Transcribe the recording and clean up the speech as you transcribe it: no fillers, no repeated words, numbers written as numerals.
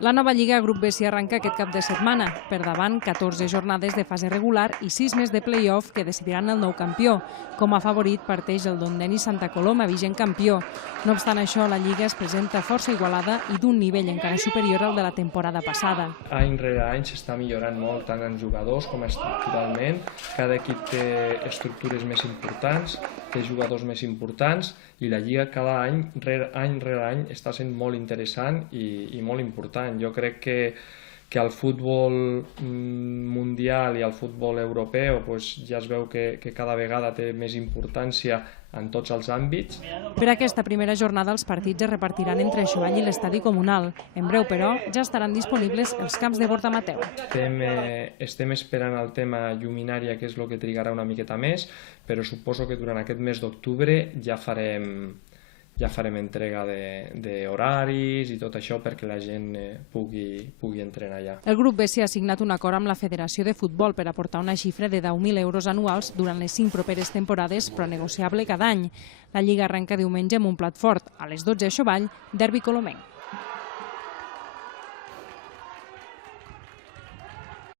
La nova Lliga Grup B s'hi arranca aquest cap de setmana. Per davant, 14 jornades de fase regular i 6 més de play-off que decidiran el nou campió. Com a favorit parteix el Dondeni Santa Coloma, vigent campió. No obstant això, la Lliga es presenta força igualada i d'un nivell encara superior al de la temporada passada. Any rere any s'està millorant molt, tant en jugadors com estructuralment. Cada equip té estructures més importants, té jugadors més importants i la Lliga cada any rere any està sent molt interessant i molt important. Jo crec que el futbol mundial i el futbol europeu ja es veu que cada vegada té més importància en tots els àmbits. Per aquesta primera jornada els partits es repartiran entre Xovall i l'estadi comunal. En breu, però, ja estaran disponibles els camps de bord amateur. Estem esperant el tema lluminària, que és el que trigarà una miqueta més, però suposo que durant aquest mes d'octubre ja farem entrega d'horaris i tot això perquè la gent pugui entrenar allà. El grup B s'ha signat un acord amb la Federació de Futbol per aportar una xifra de 10.000 euros anuals durant les 5 properes temporades, però negociable cada any. La Lliga arrenca diumenge amb un plat fort. A les 12 a Xovall, derbi colomenc.